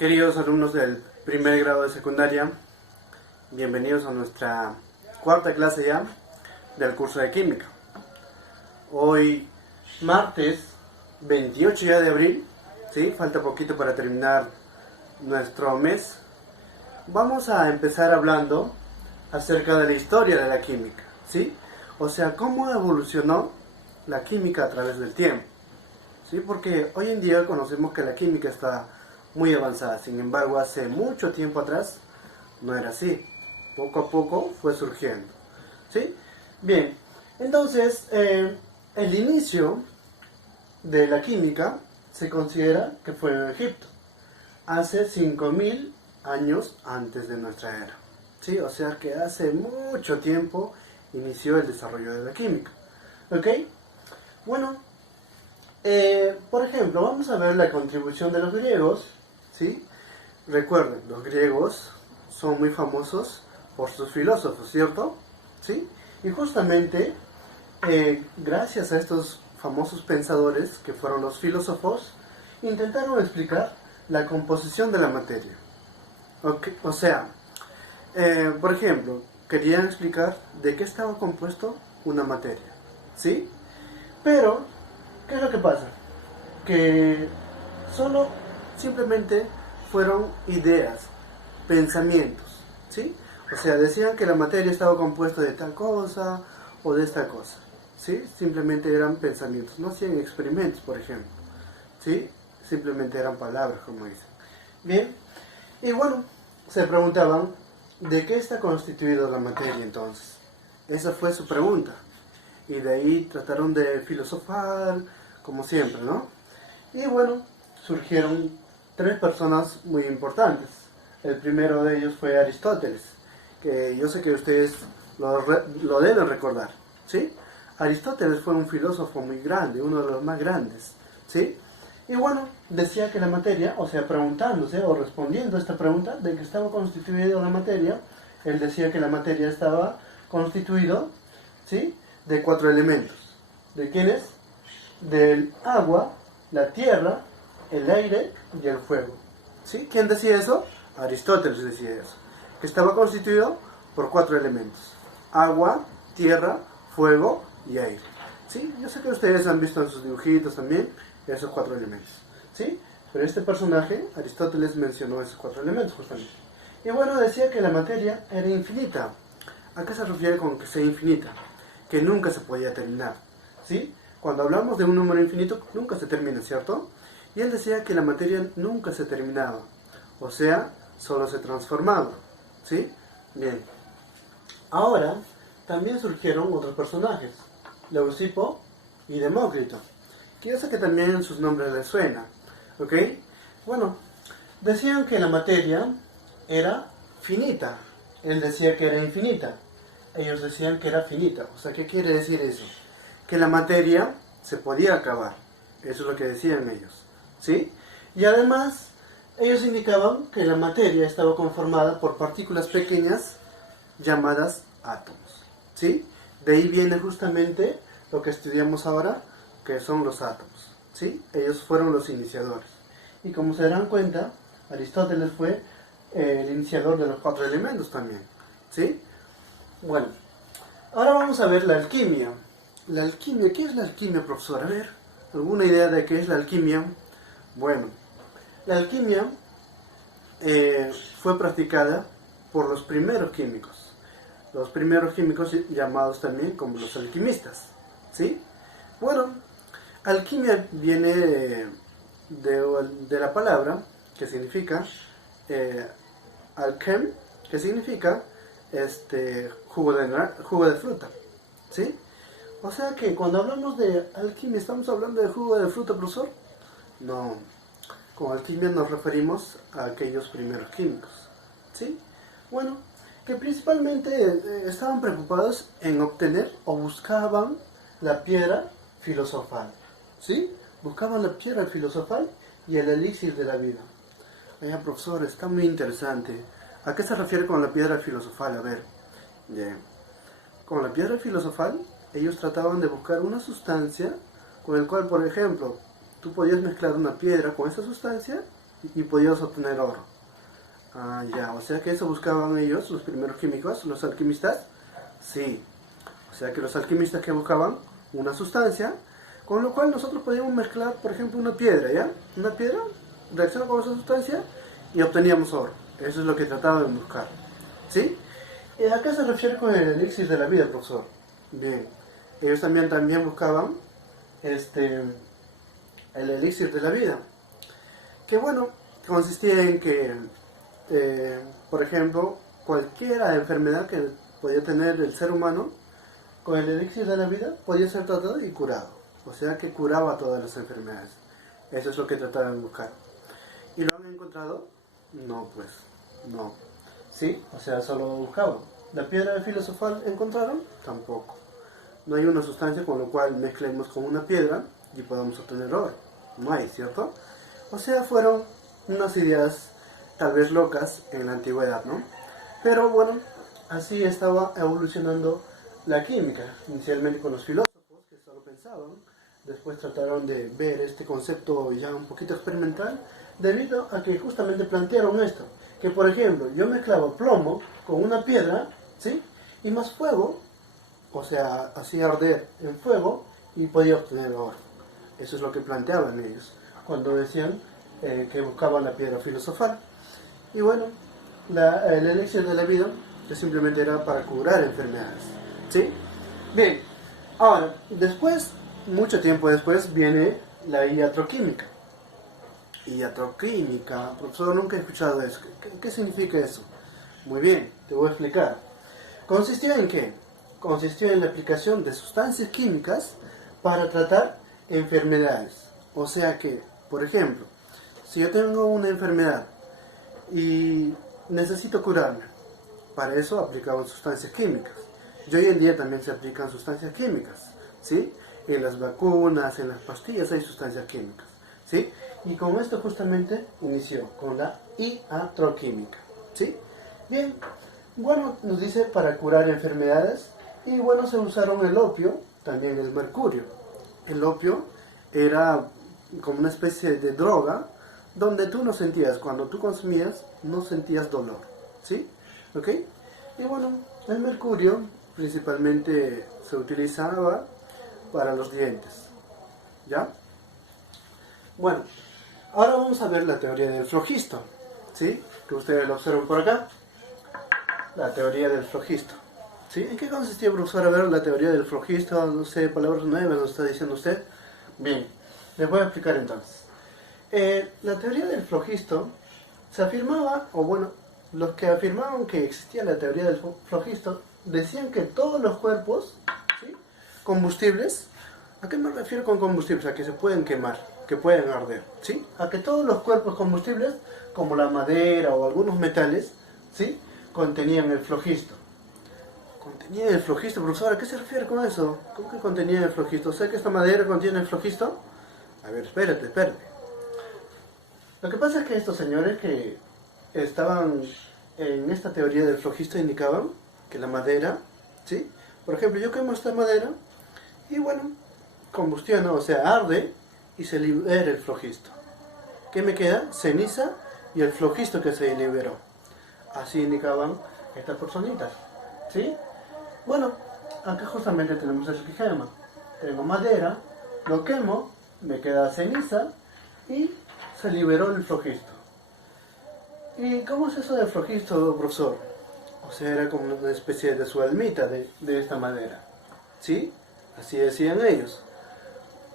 Queridos alumnos del primer grado de secundaria, bienvenidos a nuestra cuarta clase ya del curso de química. Hoy, martes 28 ya de abril, ¿sí? Falta poquito para terminar nuestro mes. Vamos a empezar hablando acerca de la historia de la química, ¿sí? O sea, cómo evolucionó la química a través del tiempo, ¿sí? Porque hoy en día conocemos que la química está muy avanzada. Sin embargo, hace mucho tiempo atrás no era así. Poco a poco fue surgiendo, ¿sí? Bien, entonces el inicio de la química se considera que fue en Egipto, hace 5000 años antes de nuestra era, ¿sí? O sea que hace mucho tiempo inició el desarrollo de la química, ¿ok? Bueno, por ejemplo, vamos a ver la contribución de los griegos, ¿sí? Recuerden, los griegos son muy famosos por sus filósofos, ¿cierto? ¿Sí? Y justamente gracias a estos famosos pensadores, que fueron los filósofos, intentaron explicar la composición de la materia. Okay. O sea, por ejemplo, querían explicar de qué estaba compuesto una materia, ¿sí? Pero, ¿qué es lo que pasa? Que solo simplemente fueron ideas, pensamientos, ¿sí? O sea, decían que la materia estaba compuesta de tal cosa o de esta cosa, ¿sí? Simplemente eran pensamientos, no hacían experimentos, por ejemplo, ¿sí? Simplemente eran palabras, como dicen. Bien, y bueno, se preguntaban, ¿de qué está constituida la materia entonces? Esa fue su pregunta. Y de ahí trataron de filosofar, como siempre, ¿no? Y bueno, surgieron tres personas muy importantes. El primero de ellos fue Aristóteles, que yo sé que ustedes lo deben recordar, ¿sí? Aristóteles fue un filósofo muy grande, uno de los más grandes, ¿sí? Y bueno, decía que la materia, o sea, preguntándose o respondiendo a esta pregunta de que estaba constituida la materia, él decía que la materia estaba constituido, ¿sí?, de 4 elementos. ¿De quiénes? Del agua, la tierra, el aire y el fuego, ¿sí? ¿Quién decía eso? Aristóteles decía eso, que estaba constituido por 4 elementos: agua, tierra, fuego y aire, ¿sí? Yo sé que ustedes han visto en sus dibujitos también esos 4 elementos, ¿sí? Pero este personaje, Aristóteles, mencionó esos 4 elementos justamente. Y bueno, decía que la materia era infinita. ¿A qué se refiere con que sea infinita? Que nunca se podía terminar, ¿sí? Cuando hablamos de un número infinito, nunca se termina, ¿cierto? Y él decía que la materia nunca se terminaba, o sea, solo se transformaba, ¿sí? Bien. Ahora, también surgieron otros personajes, Leucipo y Demócrito, que yo sé que también en sus nombres les suena, ¿ok? Bueno, decían que la materia era finita. Él decía que era infinita. Ellos decían que era finita. O sea, ¿qué quiere decir eso? Que la materia se podía acabar. Eso es lo que decían ellos, ¿sí? Y además, ellos indicaban que la materia estaba conformada por partículas pequeñas llamadas átomos, ¿sí? De ahí viene justamente lo que estudiamos ahora, que son los átomos, ¿sí? Ellos fueron los iniciadores. Y como se darán cuenta, Aristóteles fue el iniciador de los 4 elementos también, ¿sí? Bueno, ahora vamos a ver la alquimia. La alquimia, ¿qué es la alquimia, profesor? A ver, ¿alguna idea de qué es la alquimia? Bueno, la alquimia fue practicada por los primeros químicos. Los primeros químicos llamados también como los alquimistas, ¿sí? Bueno, alquimia viene de la palabra que significa alchem, que significa jugo de fruta, ¿sí? O sea que cuando hablamos de alquimia, ¿estamos hablando de jugo de fruta, profesor? No, con alquimia nos referimos a aquellos primeros químicos, ¿sí? Bueno, que principalmente estaban preocupados en obtener o buscaban la piedra filosofal, ¿sí? Buscaban la piedra filosofal y el elixir de la vida. Oiga, profesor, está muy interesante. ¿A qué se refiere con la piedra filosofal? A ver, bien. Con la piedra filosofal, ellos trataban de buscar una sustancia con el cual, por ejemplo, tú podías mezclar una piedra con esa sustancia y podías obtener oro. Ah, ya, o sea que eso buscaban ellos, los primeros químicos, los alquimistas. Sí, o sea que los alquimistas que buscaban una sustancia, con lo cual nosotros podíamos mezclar, por ejemplo, una piedra, ¿ya? Una piedra reacciona con esa sustancia y obteníamos oro. Eso es lo que trataban de buscar, ¿sí? ¿Y a qué se refiere con el elixir de la vida, profesor? Bien, ellos también buscaban el elixir de la vida, que bueno, consistía en que, por ejemplo, cualquier enfermedad que podía tener el ser humano, con el elixir de la vida podía ser tratado y curado. O sea que curaba todas las enfermedades. Eso es lo que trataban de buscar. ¿Y lo han encontrado? No, pues, no. ¿Sí? O sea, solo buscaban. ¿La piedra filosofal encontraron? Tampoco. No hay una sustancia con la cual mezclemos con una piedra y podamos obtener oro. No hay, ¿cierto? O sea, fueron unas ideas tal vez locas en la antigüedad, ¿no? Pero bueno, así estaba evolucionando la química. Inicialmente con los filósofos que solo pensaban, después trataron de ver este concepto ya un poquito experimental, debido a que justamente plantearon esto, que por ejemplo, yo mezclaba plomo con una piedra, ¿sí? Y más fuego, o sea, hacía arder en fuego y podía obtener oro. Eso es lo que planteaban ellos, cuando decían que buscaban la piedra filosofal. Y bueno, el elixir de la vida, que simplemente era para curar enfermedades, ¿sí? Bien, ahora, después, mucho tiempo después, viene la iatroquímica. Iatroquímica, profesor, nunca he escuchado eso. ¿Qué significa eso? Muy bien, te voy a explicar. ¿Consistió en qué? Consistió en la aplicación de sustancias químicas para tratar enfermedades. O sea que, por ejemplo, si yo tengo una enfermedad y necesito curarla, para eso aplicaban sustancias químicas. Y hoy en día también se aplican sustancias químicas, ¿sí? En las vacunas, en las pastillas hay sustancias químicas, ¿sí? Y con esto justamente inició, con la iatroquímica, ¿sí? Bien, bueno, nos dice para curar enfermedades, y bueno, se usaron el opio, también el mercurio. El opio era como una especie de droga, donde tú no sentías, cuando tú consumías, no sentías dolor, ¿sí? ¿Ok? Y bueno, el mercurio principalmente se utilizaba para los dientes, ¿ya? Bueno, ahora vamos a ver la teoría del flogisto, ¿sí? Que ustedes lo observan por acá. La teoría del flogisto, ¿sí? ¿En qué consistía, profesor? A ver, la teoría del flogisto, no sé, palabras nuevas, ¿lo está diciendo usted? Bien, les voy a explicar entonces. La teoría del flogisto se afirmaba, o bueno, los que afirmaban que existía la teoría del flogisto decían que todos los cuerpos, ¿sí? Combustibles, ¿a qué me refiero con combustibles? A que se pueden quemar, que pueden arder, ¿sí? A que todos los cuerpos combustibles, como la madera o algunos metales, ¿sí? Contenían el flogisto. ¿Contenía el flogisto, profesor? ¿A qué se refiere con eso? ¿Cómo que contenía el flogisto? ¿O sea que esta madera contiene el flogisto? A ver, espérate. Lo que pasa es que estos señores que estaban en esta teoría del flogisto indicaban que la madera, ¿sí? Por ejemplo, yo quemo esta madera y bueno, combustiona, o sea, arde y se libera el flogisto. ¿Qué me queda? Ceniza y el flogisto que se liberó. Así indicaban estas personitas, ¿sí? Bueno, acá justamente tenemos el esquema. Tengo madera, lo quemo, me queda ceniza y se liberó el flogisto. ¿Y cómo es eso del flogisto, profesor? O sea, era como una especie de su almita de esta madera, ¿sí? Así decían ellos.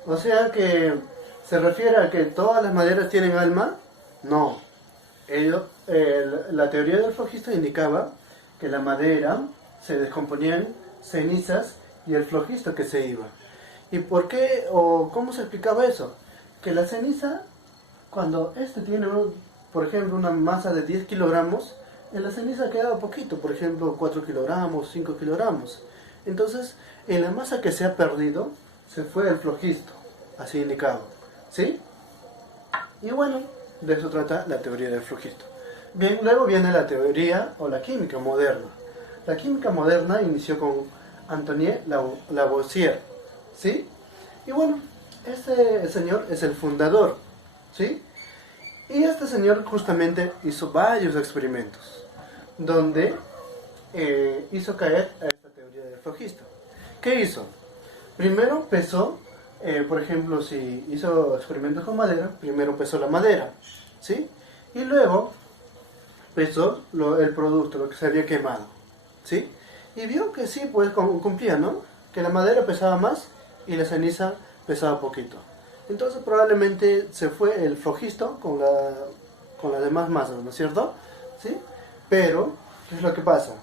O sea que se refiere a que todas las maderas tienen alma. No. La teoría del flogisto indicaba que la madera se descomponía en cenizas y el flogisto que se iba. ¿Y por qué o cómo se explicaba eso? Que la ceniza, cuando tiene, por ejemplo, una masa de 10 kilogramos, en la ceniza quedaba poquito, por ejemplo, 4 kilogramos, 5 kilogramos. Entonces, en la masa que se ha perdido, se fue el flogisto, así indicado, ¿sí? Y bueno, de eso trata la teoría del flogisto. Bien, luego viene la teoría o la química moderna. La química moderna inició con Antoine Lavoisier, ¿sí? Y bueno, este señor es el fundador, ¿sí? Y este señor justamente hizo varios experimentos donde hizo caer a esta teoría del flogisto. ¿Qué hizo? Primero pesó, por ejemplo, si hizo experimentos con madera, primero pesó la madera, ¿sí? Y luego pesó el producto, lo que se había quemado, ¿sí? Y vio que sí, pues cumplía, ¿no? Que la madera pesaba más y la ceniza pesaba poquito. Entonces probablemente se fue el flogisto con las demás masas, ¿no es cierto? ¿Sí? Pero, ¿qué es lo que pasa?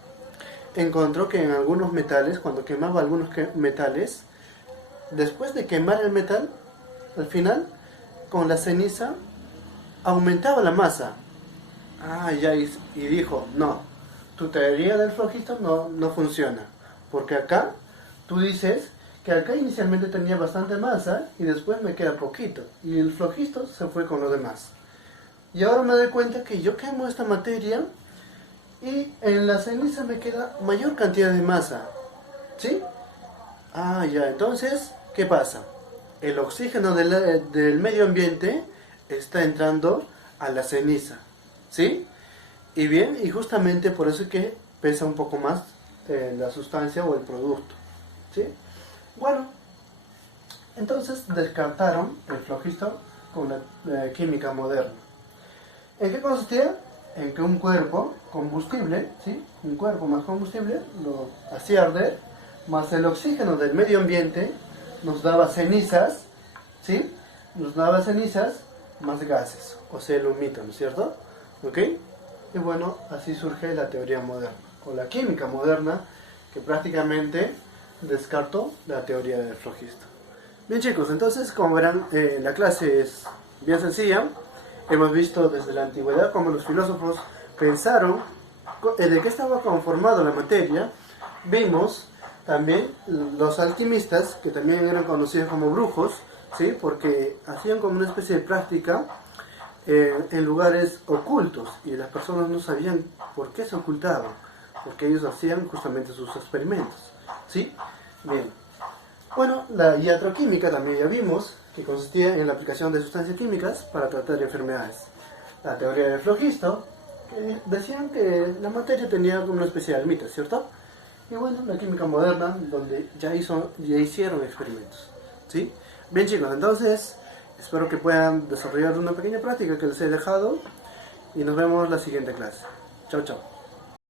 Encontró que en algunos metales, cuando quemaba algunos metales, después de quemar el metal, al final, con la ceniza, aumentaba la masa. Y dijo, no, tu teoría del flogisto no funciona, porque acá tú dices que acá inicialmente tenía bastante masa y después me queda poquito, y el flogisto se fue con lo demás. Y ahora me doy cuenta que yo quemo esta materia y en la ceniza me queda mayor cantidad de masa, ¿sí? Entonces, ¿qué pasa? El oxígeno del medio ambiente está entrando a la ceniza, ¿sí? Y bien, y justamente por eso es que pesa un poco más la sustancia o el producto, ¿sí? Bueno, entonces descartaron el flogisto con la química moderna. ¿En qué consistía? En que un cuerpo combustible, ¿sí? Un cuerpo más combustible lo hacía arder, más el oxígeno del medio ambiente nos daba cenizas, ¿sí? Nos daba cenizas más gases, o sea, el humito, ¿no es cierto? ¿Ok? Y bueno, así surge la teoría moderna, o la química moderna, que prácticamente descartó la teoría del flogisto. Bien chicos, entonces como verán, la clase es bien sencilla. Hemos visto desde la antigüedad cómo los filósofos pensaron de qué estaba conformada la materia. Vimos también los alquimistas, que también eran conocidos como brujos, ¿sí? Porque hacían como una especie de práctica en lugares ocultos y las personas no sabían por qué se ocultaban, porque ellos hacían justamente sus experimentos, ¿sí? Bien. Bueno, la iatroquímica también ya vimos, que consistía en la aplicación de sustancias químicas para tratar enfermedades. La teoría del flogisto, que decían que la materia tenía como una especie de almita, ¿cierto? Y bueno, la química moderna, donde ya hicieron experimentos, ¿sí? Bien chicos, entonces espero que puedan desarrollar una pequeña práctica que les he dejado y nos vemos en la siguiente clase. Chao, chao.